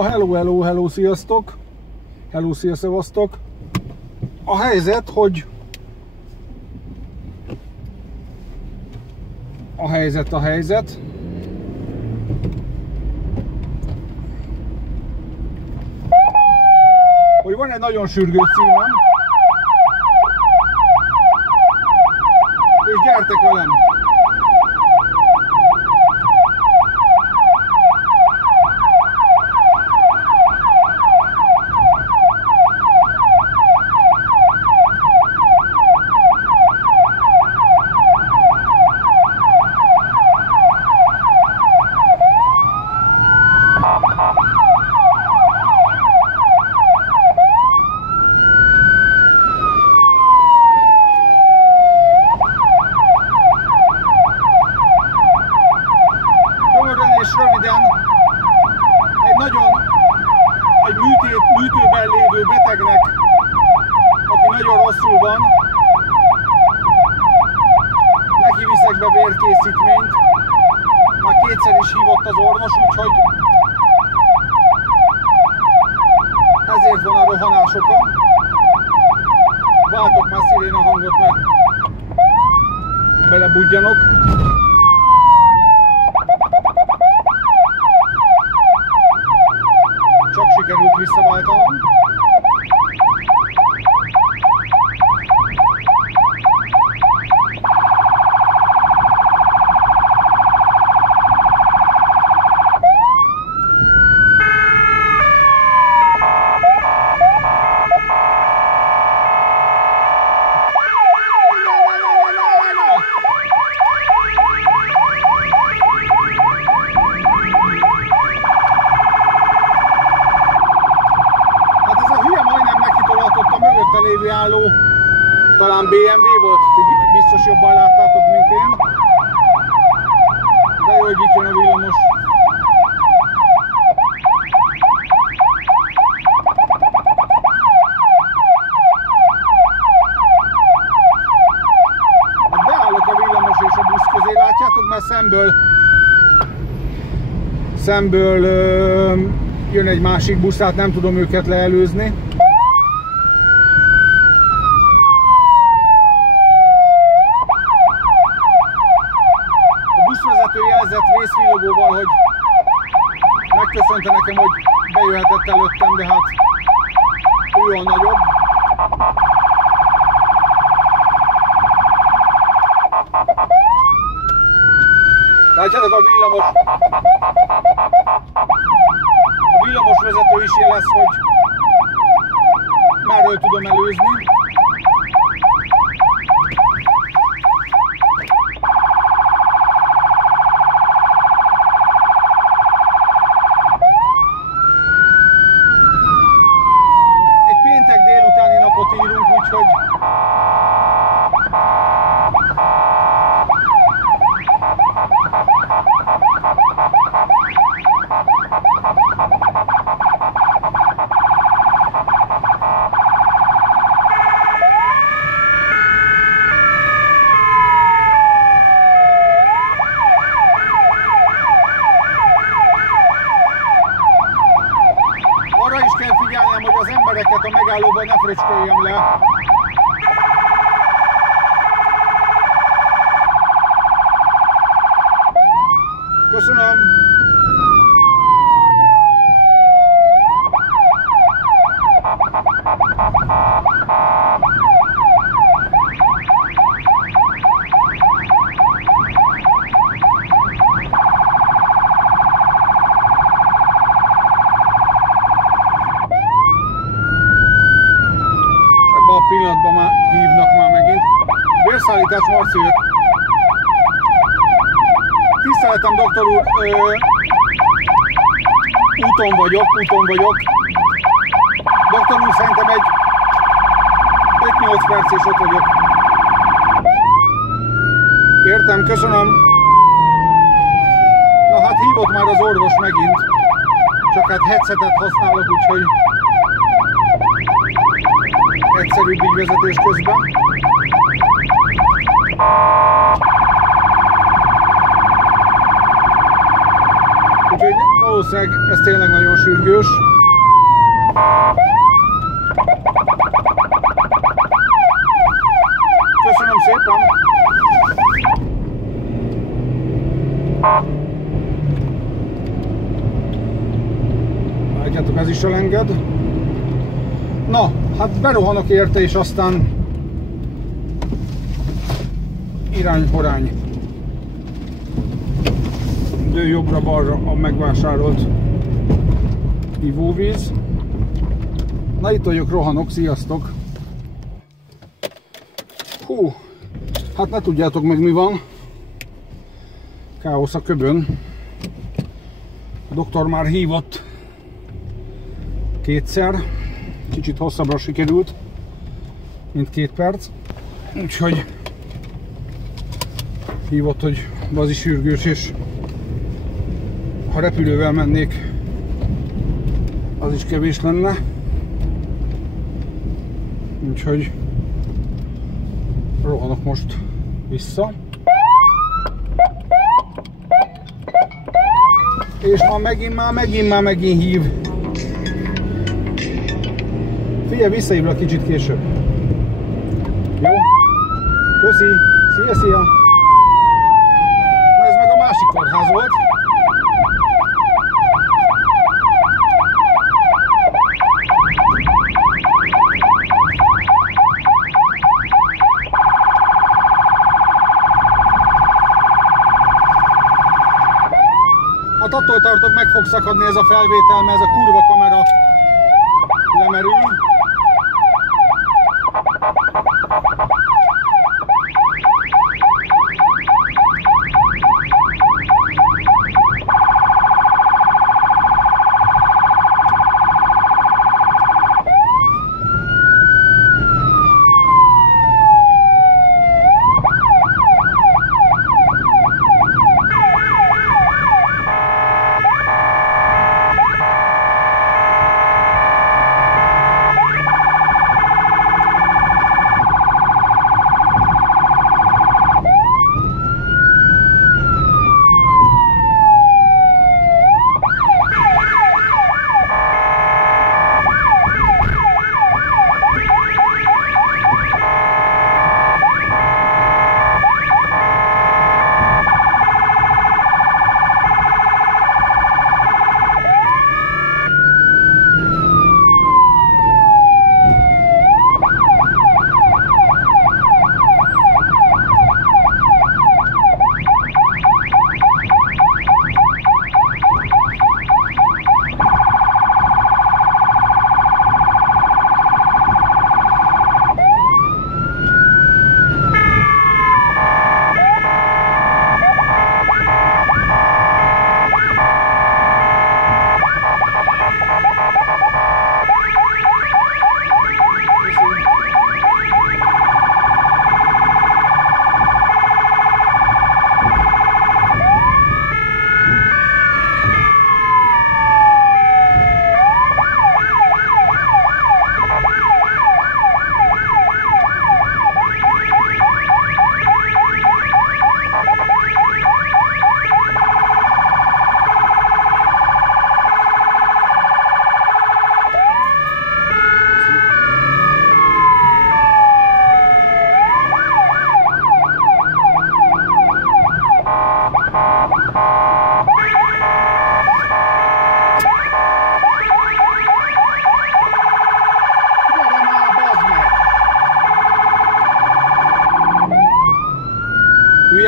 Na, hello, sziasztok! Hello, szevasztok! A helyzet, hogy... A helyzet... Hogy van egy nagyon sürgős címem, és gyertek velem! És röviden, egy műtőben lévő betegnek, aki nagyon rosszul van, neki viszek be vérkészítményt, már kétszer is hívott az orvos, úgyhogy ezért van a rohanás oka. Váltok már sziréna hangot, mert belebudjanok. Csak sikerült visszaváltanom. Lévő álló, talán BMW volt, ti biztos jobban láttátok, mint én. De jó, hogy itt jön a villamos. Hát beállok a villamos és a busz közé, látjátok, mert szemből jön egy másik busz, tehát nem tudom őket leelőzni. Jelzett vészvillogóval, hogy megköszönte nekem, hogy bejöhetett előttem, de hát ő a nagyobb. Látjátok, a villamos vezető is jelez, hogy merről tudom előzni. Délutáni napot írunk, úgyhogy arra is kell figyelnem, hogy az embereket a megállóban ne fröcsköljem le. Köszönöm! A pillanatban már hívnak már megint. Vérszállítás, Marciők. Tiszteletem, doktor úr, úton vagyok. Doktor úr, szerintem egy 5-8 perc és ott vagyok. Értem, köszönöm. Na hát hívott már az orvos megint. Csak hát headsetet használok, úgyhogy egyszerűbb így vezetés közben. Úgyhogy valószínűleg ez tényleg nagyon sürgős. Köszönöm szépen! Látjátok, ez is elenged. Na, hát berohanok érte, és aztán irány-horány. Dől jobbra-balra a megvásárolt ivóvíz. Na, itt vagyok, rohanok, sziasztok! Hú, hát ne tudjátok meg, mi van. Káosz a köbön. A doktor már hívott kétszer. Kicsit hosszabbra sikerült, mint 2 perc. Úgyhogy hívott, hogy az is sürgős, és ha repülővel mennék, az is kevés lenne. Úgyhogy rohanok most vissza. És már megint hív. Figyelj, visszahívlak kicsit később. Jó? Köszi! Szia! Na, ez meg a másik kórház volt. Hát attól tartok, meg fog szakadni ez a felvétel, mert ez a kurva kamera lemerül.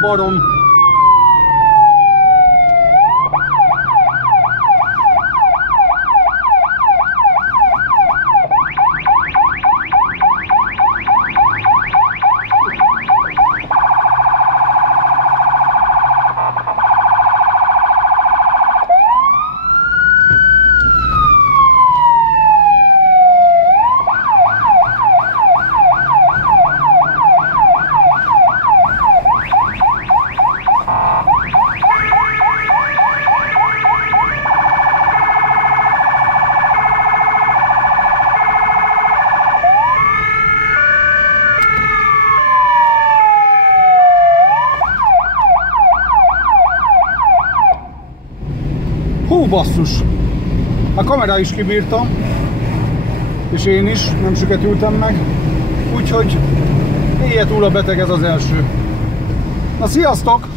Barom. basszus! A kamera is kibírtam, és én is, nem sokat ültem meg, úgyhogy éjjel túl a beteg ez az első. Na sziasztok!